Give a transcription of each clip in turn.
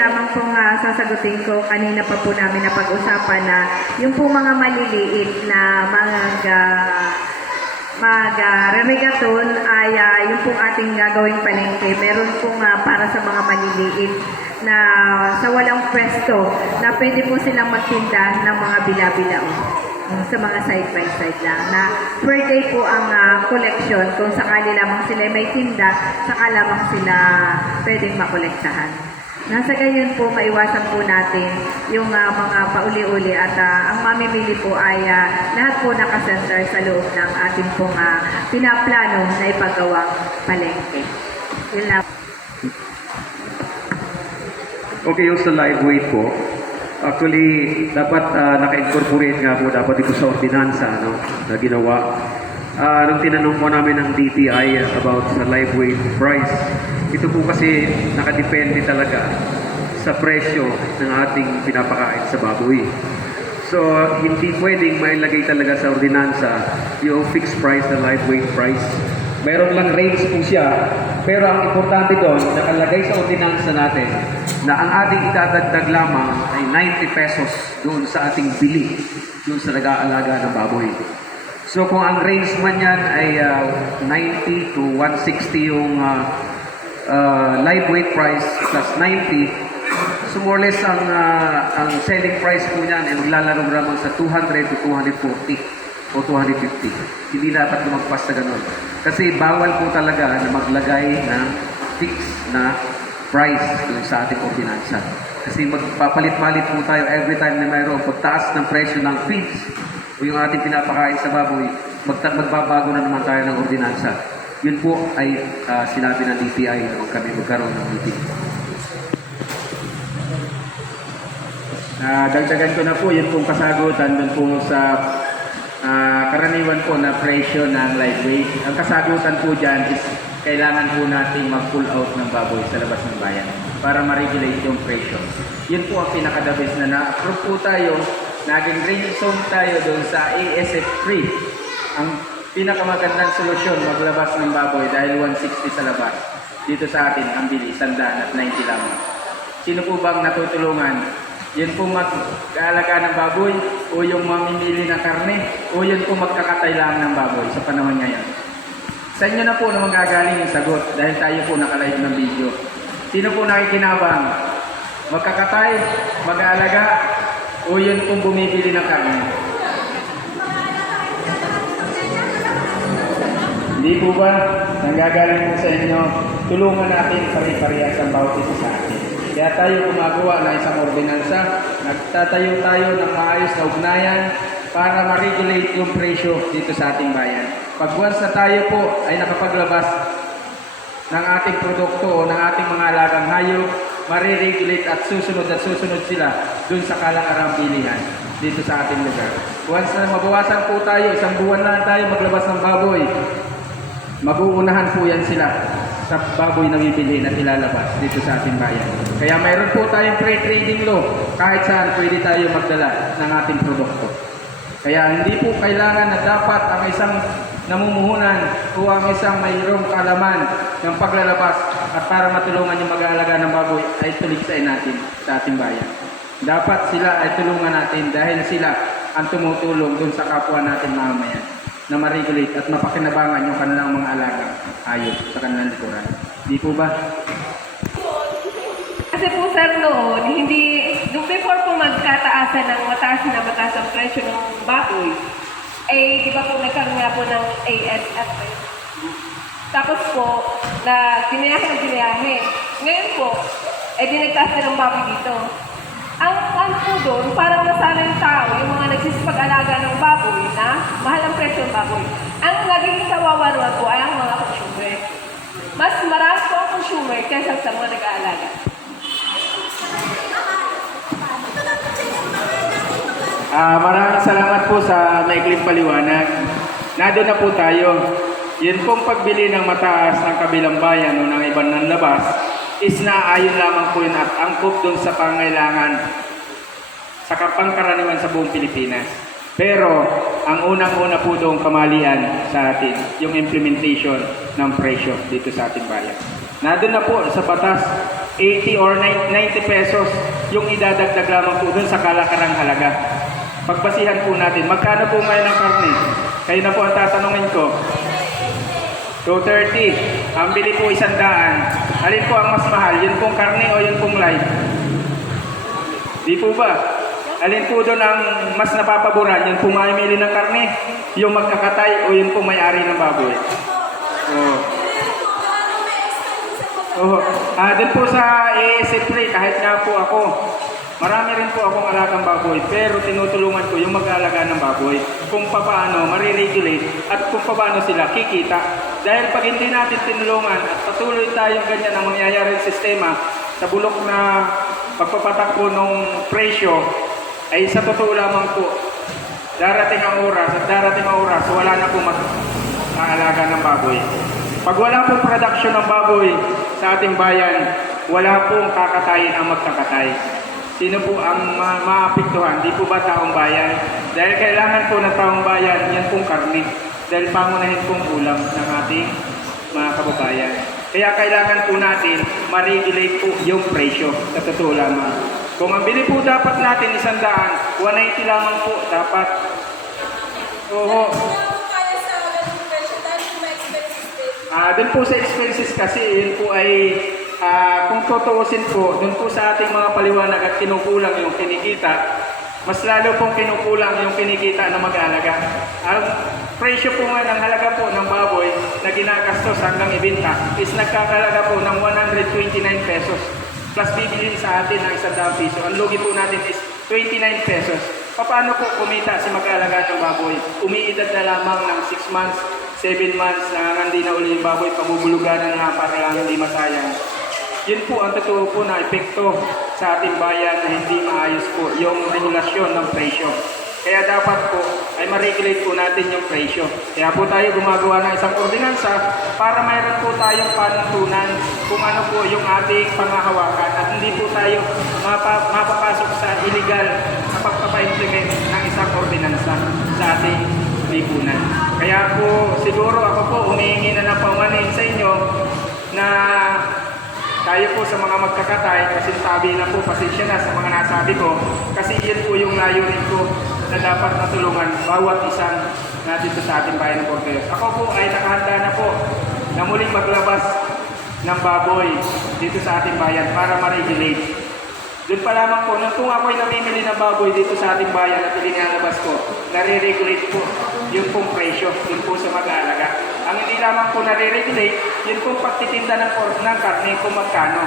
lamang pong sasagutin ko, kanina pa po namin na pag-usapan na yung po mga maliliit na re-regaton ay yung pong ating gagawing palengke. Meron pong para sa mga maliliit na sa walang pwesto na pwede po silang magtinda ng mga bila-bilao sa mga side by side lang na per day po ang collection. Kung sakali lamang sila may tinda, saka lamang sila pwedeng makolektahan. Nasa ganyan po, maiwasan po natin yung mga pauli-uli at ang mamimili po ay lahat po nakasenter sa loob ng ating pong pinaplano na ipagawang palengke. Yun lang. Okay, yung sa live weight po, actually, dapat naka-incorporate nga po dapat ito sa ordinansa na ginawa. Nung tinanong po namin ng DTI about sa live weight price, ito po kasi nakadepende talaga sa presyo ng ating pinapakain sa baboy. So, hindi pwedeng mailagay talaga sa ordinansa yung fixed price na live weight price. Meron lang range po siya, pero ang importante doon, nakalagay sa ordinansa natin na ang ating itadagdag lamang ay 90 pesos doon sa ating bili, doon sa nag-aalaga ng baboy. So kung ang range man yan ay 90 to 160 yung live weight price plus 90, so more or less ang selling price po niyan ay maglalaro lamang sa 200 to 240 o 250. Hindi dapat lumagpas na ganun. Kasi bawal po talaga na maglagay ng fixed na price dun sa ating ordinansa. Kasi magpapalit-palit po tayo every time na mayroong pagtaas ng presyo ng feeds o yung ating pinapakain sa baboy, magbabago na naman tayo ng ordinansa. Yun po ay sinabi ng DTI nung kami magkaroon ng meeting. Dagdagan ko na po, yun pong kasagutan dun po sa karaniwan po na presyo ng live weight. Ang kasagutan po dyan is kailangan po natin mag-pull out ng baboy sa labas ng bayan para ma-regulate yung presyo. Yun po ang pinaka-the-best na na-approve po tayo, naging green zone tayo doon sa ASF3. Ang pinakamagandang solusyon, maglabas ng baboy dahil 160 sa labas. Dito sa atin, ang bili, 190 lamang. Sino po bang natutulungan? Yun po mag-aalaga ng baboy o yung mamimili ng karne o yun po magkakatay lang ng baboy sa panahon ngayon. Sa inyo na po na magagaling yung sagot dahil tayo po nakalive ng video. Sino po nakikinabang? Magkakatay, mag-aalaga o yun po bumibili ng karne? Hindi po ba? Nanggagaling po sa inyo. Tulungan natin pare-parehas ang bawat isa sa atin. Kaya tayo gumagawa ng isang ordinansa, nagtatayo tayo ng maayos na ugnayan para ma-regulate yung presyo dito sa ating bayan. Pag once na tayo po ay nakapaglabas ng ating produkto o ng ating mga alagang hayop, mariregulate at susunod sila dun sa kalang-arang bilihan dito sa ating lugar. Once na mabawasan po tayo, isang buwan lang tayo maglabas ng baboy, mag-uunahan po yan sila sa baboy na bibili at ilalabas dito sa ating bayan. Kaya mayroon po tayong pre-trading law. Kahit saan pwede tayo magdala ng ating produkto. Kaya hindi po kailangan na dapat ang isang namumuhunan o ang isang mayroong kaalaman ng paglalabas at para matulungan yung mag-aalaga ng baboy ay tuligsain natin sa ating bayan. Dapat sila ay tulungan natin dahil sila ang tumutulong dun sa kapwa natin mamamayan na ma-regulate at mapakinabangan yung kanilang mga alagang hayop sa kanilang likuran. Di po ba? Kasi po sir noon, before po magkataasan ng mataas ang presyo ng baboy, di ba po nagkaroon nga po ng ASF. Tapos po, na ginayahe. Ngayon po, dinagtaas na ng baboy dito. Ang ano po doon, parang nasana yung tao, yung mga nagsisipag-alaga ng baboy na mahal ang presyo ng baboy. Ang naging kawawa naman po ay ang mga consumer. Mas marami po ang consumer kaysa sa mga nag-aalaga. Maraming salamat po sa maikling paliwanag. Nado na po tayo. Yun pong pagbili ng mataas ng kabilang bayan o ng ibang ng labas is naayon lamang po yun at angkop doon sa pangailangan sa pangkaraniwan sa buong Pilipinas. Pero ang unang-una po doon kamalian sa atin, yung implementation ng presyo dito sa ating bayan. Nandun na po sa batas, 80 or 90 pesos yung idadagdag lamang po dun sa kalakarang halaga. Pagbasihan po natin, magkano po ngayon ang karne? Kayo na po ang tatanungin ko. 230. Ang bili po 100. Alin po ang mas mahal? Yun pong karne o yun pong live? Di po ba? Alin po doon ang mas napapaboran? Yun pong mamimili ng karne? Yung magkakatay o yun pong may-ari ng baboy? Doon po sa ASF Free, kahit nga po ako, marami rin po akong alagang baboy, pero tinutulungan ko yung mag-aalaga ng baboy kung paano mariregulate at kung paano sila kikita. Dahil pag hindi natin tinulungan at patuloy tayong ganyan ang mangyayari sa sistema sa bulok na pagpapatakbo ng presyo, ay sa totoo lamang po, darating ang oras, wala na po mag-aalaga ng baboy. Pag wala pong production ng baboy sa ating bayan, wala pong kakatayin ang magkakatay. Sino po ang maapektuhan? Di po ba taong bayan? Dahil kailangan po ng taong bayan, yan pong karne. Dahil pangunahin pong ulam ng ating mga kababayan. Kaya kailangan po natin ma-regulate po yung presyo sa totoo lamang. Kung ang bili po dapat natin 100, 190 lamang po dapat. Doon po sa expenses kasi, yun po ay, kung tutuusin po, doon po sa ating mga paliwanag at kinukulang yung kinikita, mas lalo pong kinukulang yung kinikita na mag-aalaga. Ang presyo po nga ng halaga po ng baboy na ginagastos hanggang ibenta is nagkakalaga po ng 129 pesos plus bibilin sa atin ng 100 piso. Ang lugi po natin is 29 pesos. Paano po kumita si mag-aalaga ng baboy? Umiidad na lamang ng 6 months, 7 months na hindi na uli yung baboy, pabubulugan na nga para lang hindi masayang. Yun po ang totoo po na epekto sa ating bayan na hindi maayos po yung regulasyon ng presyo. Kaya dapat po ay ma-regulate po natin yung presyo. Kaya po tayo gumagawa ng isang ordinansa para mayroon po tayong panuntunan kung ano po yung ating pangahawakan at hindi po tayo mapapasok sa illegal na pagpapa-implement ng isang ordinansa sa ating lipunan. Kaya po siguro ako po humihingi na ng paumanhin sa inyo na tayo po sa mga magkakatay, kasi sabi na po, pasensya na sa mga nasabi ko, kasi yun po yung layunin ko na dapat matulungan bawat isang natin sa ating bayan ng Bordeos. Ako po ay nakahanda na po na muling maglabas ng baboy dito sa ating bayan para ma-regulate. Doon pa lamang po, nung kung ako'y namimili ng baboy dito sa ating bayan at ilinalabas ko, nare-regulate po yung pong presyo, yun po sa mag-aalaga. Ang hindi lamang po nare-regulate, yun pong pagtitinda ng karne kung magkano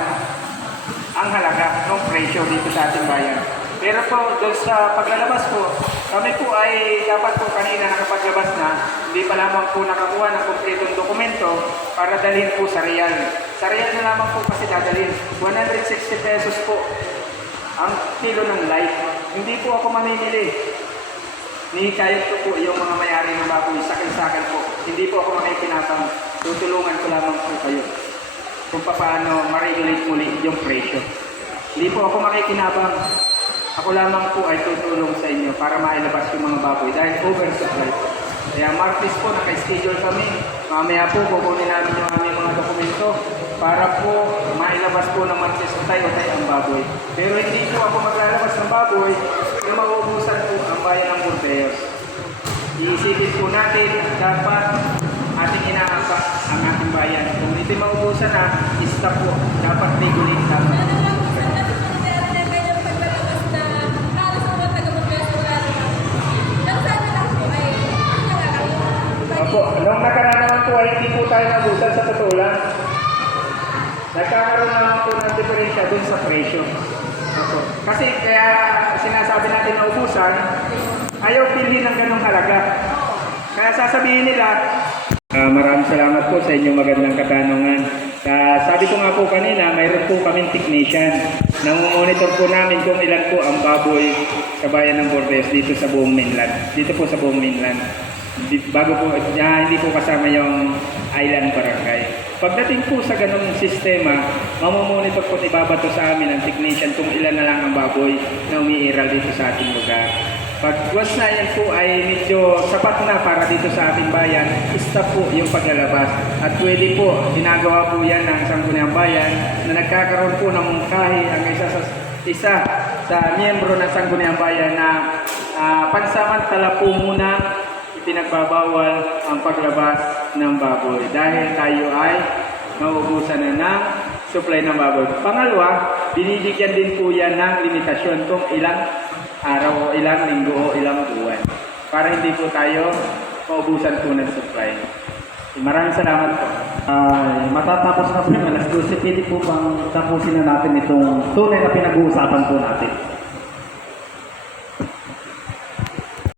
ang halaga ng presyo dito sa ating bayan. Pero po, doon sa paglalabas po, kami po ay dapat po kanina nakapaglabas na, hindi pa lamang po nakakuha ng kompletong dokumento para dalhin po sa Real. Sa Real na lamang po kasi dadalhin, 160 pesos po ang kilo ng live. Hindi po ako mamimili. Nihikayat ko po yung mga may-ari ng baboy, sakal-sakal po. Hindi po ako makikinabang. Tutulungan ko lamang po kayo kung paano ma-regulate muli yung presyo. Hindi po ako makikinabang. Ako lamang po ay tutulong sa inyo para mailabas yung mga baboy dahil oversupply. Kaya Martes po, naka-schedule kami. Mamaya po, kukunin namin yung aming mga dokumento para po mailabas po ng Martes utay-utay ang baboy. Pero hindi po ako maglalabas ng baboy na mauubusan po ang bayan ng Bordeos. Iisipin po natin, dapat ating inaangkat ang ating bayan. Kung hindi mauubusan na, stop po. Dapat regulate dapat. Opo, nung nakaraan naman po ay hindi po tayo nabusan sa totoo lang. Nagkakaroon naman po ng diferensya dun sa presyo. Opo. Kasi kaya sinasabi natin na ubusan, ayaw bilhin ng ganong halaga. Kaya sasabihin nila, maraming salamat po sa inyong magandang katanungan. Sabi ko nga po kanina, mayroon po kaming technician. Nangumonitor po namin kung ilan po ang baboy sa bayan ng Bordeos dito sa buong mainland. Dito po sa buong mainland. Bago po, hindi po kasama yung island barangay. Pagdating po sa ganong sistema, mamomonitor po at ibabato sa amin ang technician kung ilan na lang ang baboy na umiiral dito sa ating lugar. Pag once na yan po ay medyo sapat na para dito sa ating bayan, stop po yung paglalabas. At pwede po, ginagawa po yan ng Sangguniang Bayan na nagkakaroon po ng mungkahi ang isa sa miyembro ng Sangguniang Bayan na pansamantala po muna pinagbabawal ang paglabas ng baboy dahil tayo ay mauubusan na ng supply ng baboy. Pangalawa, binibigyan din po yan ng limitasyon kung ilang araw o ilang linggo o ilang buwan para hindi po tayo maubusan po ng supply. Maraming salamat po. Matatapos na po yung alas 12. Pwede po bang tapusin na natin itong tunay na pinag-uusapan po natin?